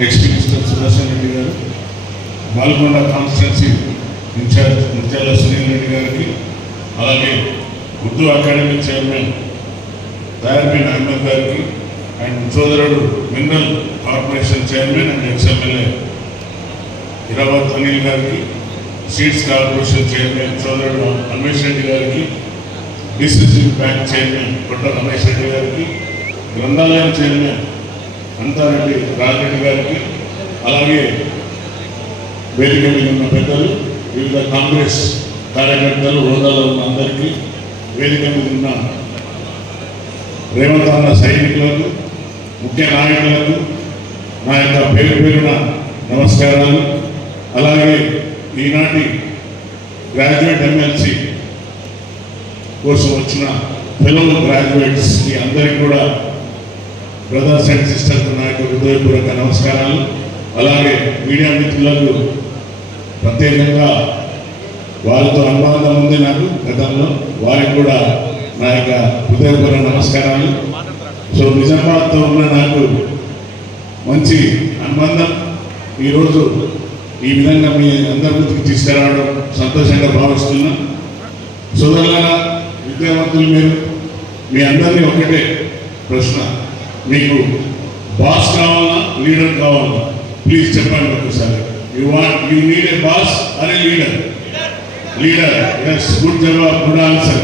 Ex minister Sudarshan Reddy గారు, Balkonda constituency incharge ముత్యాల సునీల్ రెడ్డి గారికి, అలాగే ఉర్దూ అకాడమీ చైర్మన్ తయార్బీన్ అహ్మద్ గారికి అండ్ సోదరుడు mineral corporation chairman and ex MLA Iravath Anil గారికి, సీడ్స్ కార్పొరేషన్ చైర్మన్ సోదరుడు రమేష్ రెడ్డి గారికి, డిసిసి బ్యాంక్ చైర్మన్ కొట్ట రమేష్ రెడ్డి గారికి, గ్రంథాలయం చైర్మన్ అంతారెడ్డి రాజరెడ్డి గారికి, అలాగే వేదిక మీద ఉన్న పెద్దలు, వివిధ కాంగ్రెస్ కార్యకర్తలు, హోదాలో ఉన్న అందరికీ, వేదిక మీద ఉన్న రేవంత్ అన్న సైనికులకు, ముఖ్య నాయకులకు నా యొక్క పేరు పేరున నమస్కారాలు. అలాగే ఈనాటి గ్రాడ్యుయేట్ ఎమ్మెల్సీ కోసం వచ్చిన ఫెలో గ్రాడ్యుయేట్స్కి అందరికీ కూడా బ్రదర్స్ అండ్ సిస్టర్స్ నా యొక్క హృదయపూర్వక నమస్కారాలు. అలాగే మీడియా మిత్రులకు ప్రత్యేకంగా వారితో అనుబంధం ఉంది నాకు గతంలో, వారికి కూడా నా యొక్క హృదయపూర్వక నమస్కారాలు. సో నిజామాబాద్తో ఉన్న నాకు మంచి అనుబంధం ఈరోజు ఈ విధంగా మీ అందరి ముందుకు తీసుకురావడం సంతోషంగా భావిస్తున్నా. సోదరులారా, విద్యావంతులు మీరు, మీ అందరినీ ఒకటే ప్రశ్న, మీకు బాస్ కావాలా లీడర్ కావాలా? ప్లీజ్ చెప్పండి ఒకసారి. యూ నీడ్ ఏ బాస్ అనే లీడర్? లీడర్, ఎస్, గుడ్ జవాబ్, good answer.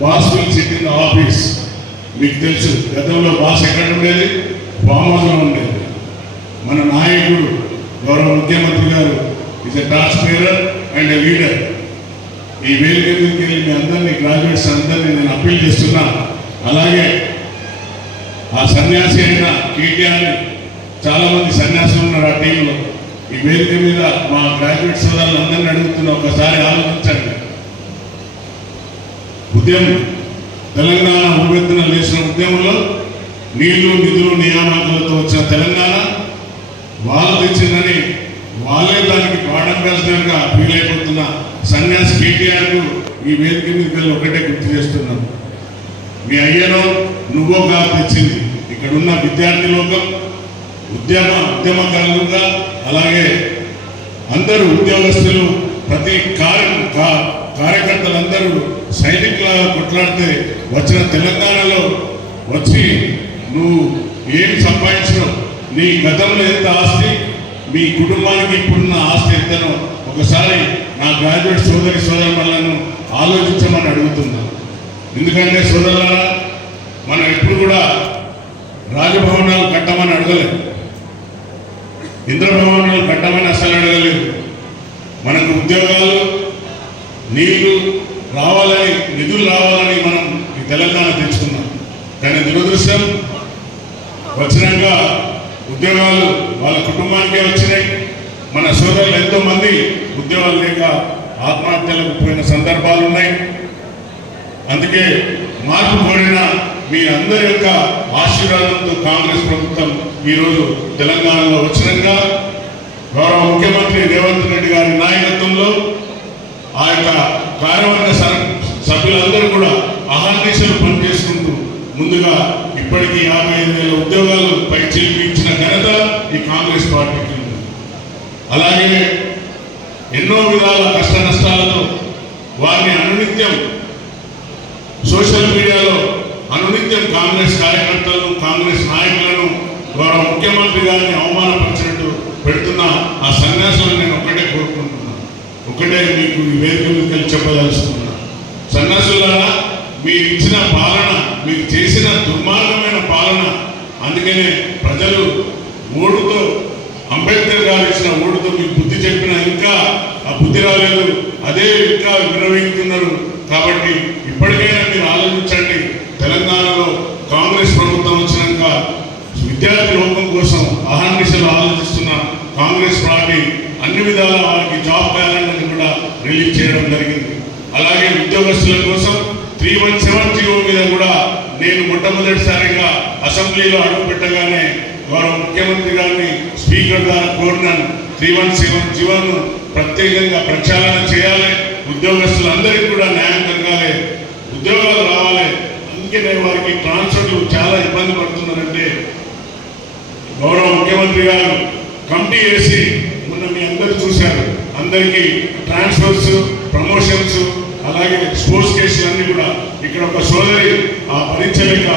Boss will sit in the office. మీకు తెలుసు గతంలో బాస్ ఎక్కడ ఉండేది? ఫామ్ హౌస్లో ఉండేది. మన నాయకుడు గౌరవ ముఖ్యమంత్రి గారు is a task bearer and a leader. ఈ వేదిక మీదకి వెళ్ళి మీ అందరినీ, గ్రాడ్యుయేట్స్ అందరినీ నేను అప్పీల్ చేస్తున్నా. అలాగే ఆ సన్యాసి అయిన కేటీఆర్, చాలామంది సన్యాసులు ఉన్నారు ఆ టీంలో. ఈ వేదిక మీద మా గ్రాడ్యుయేట్ సోదరులు అందరినీ అడుగుతున్నా, ఒకసారి ఆలోచించండి. ఉద్యమం తెలంగాణ ఉవ్వెత్తున లేచిన ఉద్యమంలో నీళ్లు, నిధులు, నియామకాలతో వచ్చిన తెలంగాణ వాళ్ళు తెచ్చిందని వాళ్ళే దానికి బ్రాండ్ అంబాసిడర్గా ఫీల్ అయిపోతున్న సన్యాసి కేటీఆర్కు ఈ వేదిక మీద వెళ్ళి ఒకటే గుర్తు చేస్తున్నాను. మీ అయ్యనో నువ్వో కాదు తెచ్చింది. ఇక్కడున్న విద్యార్థి లోకం, ఉద్యమకారులుగా, అలాగే అందరూ ఉద్యోగస్తులు, ప్రతి కార్యకర్తలందరూ సైనికులుగా కొట్లాడితే వచ్చిన తెలంగాణలో వచ్చి నువ్వు ఏం సంపాదించడం, నీ గతంలో ఎంత ఆస్తి, మీ కుటుంబానికి ఇప్పుడున్న ఆస్తి ఎంతనో ఒకసారి నా గ్రాడ్యుయేట్ సోదరులను ఆలోచించమని అడుగుతున్నా. ఎందుకంటే సోదరులారా, మనం ఎప్పుడు కూడా రాజభవనాలు కట్టమని అడగలేదు, ఇంద్రభవనాలు కట్టమని అసలు అడగలేదు. మనకు ఉద్యోగాలు, నీళ్లు రావాలని, నిధులు రావాలని మనం ఈ తెలంగాణ తెచ్చుకున్నాం. కానీ దురదృష్టం, వచ్చినాక ఉద్యోగాలు వాళ్ళ కుటుంబానికే వచ్చినాయి. మన సోదరులు ఎంతోమంది ఉద్యోగాలు లేక ఆత్మహత్యలకు పోయిన సందర్భాలు ఉన్నాయి. అందుకే మార్పు కోరిన మీ అందరి యొక్క ఆశీర్వాదంతో కాంగ్రెస్ ప్రభుత్వం ఈరోజు తెలంగాణలో వచ్చినాక గౌరవ ముఖ్యమంత్రి రేవంత్ రెడ్డి గారి నాయకత్వంలో ఆ యొక్క కార్యవర్గ సభ్యులందరూ కూడా అహర్నిశలు పనిచేసుకుంటూ ముందుగా ఇప్పటికీ 55,000 ఉద్యోగాలు పై చేయించిన ఘనత ఈ కాంగ్రెస్ పార్టీకి ఉంది. అలాగే ఎన్నో విధాల కష్ట నష్టాలతో వారిని అనునిత్యం సోషల్ మీడియాలో అనునిత్యం కాంగ్రెస్ కార్యకర్తలను, కాంగ్రెస్ నాయకులను గౌరవ ముఖ్యమంత్రి గారిని అవమానపరిచినట్టు పెడుతున్న ఆ సన్యాసులను నేను ఒకటే కోరుకుంటున్నాను. ఒకటే మీకు ఈ వేదిక మీదకి చెప్పదలుచుకున్నా. సన్యాసులారా, మీరు ఇచ్చిన పాలన, మీరు చేసిన దుర్మార్గమైన పాలన, అందుకనే ప్రజలు ఓటుతో, అంబేద్కర్ గారు ఇచ్చిన ఓటుతో మీకు బుద్ధి చెప్పినా ఇంకా ఆ బుద్ధి రాలేదు, అదే ఇంకా విరవీగుతున్నారు. కాబట్టి ఇప్పటికైనా మీరు ఆలోచించండి. తెలంగాణలో కాంగ్రెస్ ప్రభుత్వం వచ్చినాక విద్యార్థి లోకం కోసం అహర్నిశలు ఆలోచిస్తున్న కాంగ్రెస్ పార్టీ అన్ని విధాల వారికి జాబ్ క్యాలెండర్ కూడా రిలీజ్ చేయడం జరిగింది. అలాగే ఉద్యోగస్తుల కోసం 317 జీవో మీద కూడా నేను మొట్టమొదటిసారిగా అసెంబ్లీలో అడుగుపెట్టగానే గౌరవ ముఖ్యమంత్రి గారిని స్పీకర్ ద్వారా కోరినాను. 317 జీవోను ప్రత్యేకంగా ప్రక్షాళన చేయాలి, ఉద్యోగస్తులందరికీ కూడా న్యాయం జరగాలి, ఉద్యోగాలు రావాలి. అందుకనే వారికి ట్రాన్స్ఫర్లు చాలా ఇబ్బంది పడుతున్నారంటే గౌరవ ముఖ్యమంత్రి గారు కమిటీ వేసి మొన్న మీ అందరూ చూశారు, అందరికీ ట్రాన్స్ఫర్స్, ప్రమోషన్స్, అలాగే స్పోర్ట్స్ కేసులు అన్ని కూడా ఇక్కడ ఒక సోదరి ఆ భరించలేక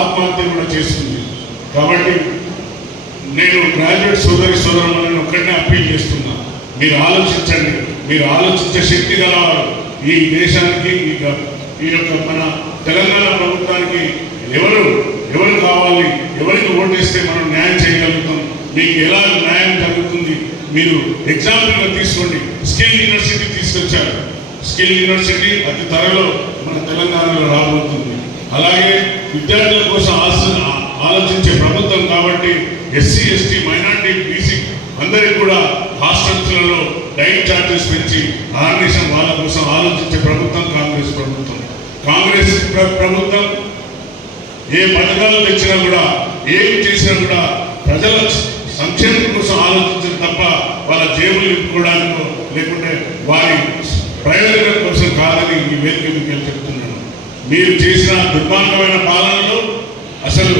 ఆత్మహత్య కూడా చేస్తుంది. కాబట్టి నేను గ్రాడ్యుయేట్ సోదరులను ఒక్కడనే అప్పీల్ చేస్తున్నా, మీరు ఆలోచించండి. మీరు ఆలోచించే శక్తి గలవారు. ఈ దేశానికి ఈ యొక్క మన తెలంగాణ ప్రభుత్వానికి ఎవరు కావాలి, ఎవరికి ఓటేస్తే మనం న్యాయం చేయగలుగుతాం, మీకు ఎలా న్యాయం జరుగుతుంది. మీరు ఎగ్జాంపుల్గా తీసుకోండి, స్కిల్ యూనివర్సిటీ తీసుకొచ్చారు. స్కిల్ యూనివర్సిటీ అతి త్వరలో మన తెలంగాణలో రాబోతుంది. అలాగే విద్యార్థుల కోసం ఆలోచించే ప్రభుత్వం కాబట్టి ఎస్సీ, ఎస్టీ, మైనార్టీ, బీసీ అందరికీ కూడా హాస్టల్స్లలో డైట్ చార్జెస్ పెంచి ఆర్గనైజేషన్ వాళ్ళ కోసం ఆలోచించే ప్రభుత్వం కాంగ్రెస్ ప్రభుత్వం. కాంగ్రెస్ ప్రభుత్వం ఏ పథకాలు తెచ్చినా కూడా, ఏం చేసినా కూడా ప్రజల సంక్షేమం కోసం ఆలోచించడం తప్ప వాళ్ళ జేబులు నింపుకోవడానికో లేకుంటే వారి ప్రయోజనం కోసం కాదని ఈ వేదిక మీకు చెప్తున్నాను. మీరు చేసిన దుర్మార్గమైన పాలనలో అసలు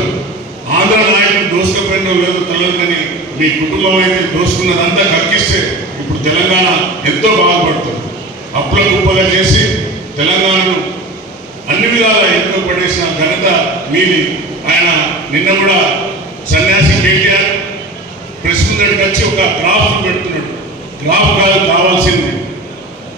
ఆంధ్ర నాయకులు దోసుకపోయినో లేదో తెలియదు, కానీ మీ కుటుంబం అయితే దోసుకున్నదంతా కక్కిస్తే ఇప్పుడు తెలంగాణ ఎంతో బాగుపడుతుంది. అప్పుల కుప్పగా చేసి తెలంగాణను అన్ని విధాలా ఎంతో పడేసిన ఘనత మీది. ఆయన నిన్న కూడా సన్యాసి కేటీఆర్ ప్రెస్ ముందడికి వచ్చి ఒక గ్రాఫ్ పెడుతున్నాడు. గ్రాఫ్ కాదు కావాల్సింది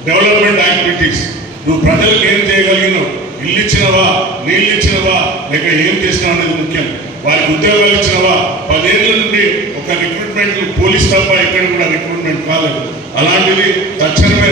డెవలప్మెంట్ యాక్టివిటీస్. నువ్వు ప్రజలకు ఏం చేయగలిగినావు, ఇల్లు ఇచ్చినవా, నీళ్ళు ఇచ్చినవా, లేక ఏం చేసినావు అనేది ముఖ్యం. వారికి ఉద్యోగాలు ఇచ్చినవా. 10 ఏళ్ళ నుండి ఒక రిక్రూట్మెంట్ పోలీస్ తప్ప ఎక్కడ కూడా రిక్రూట్మెంట్ కాలేదు. అలాంటిది తక్షణమే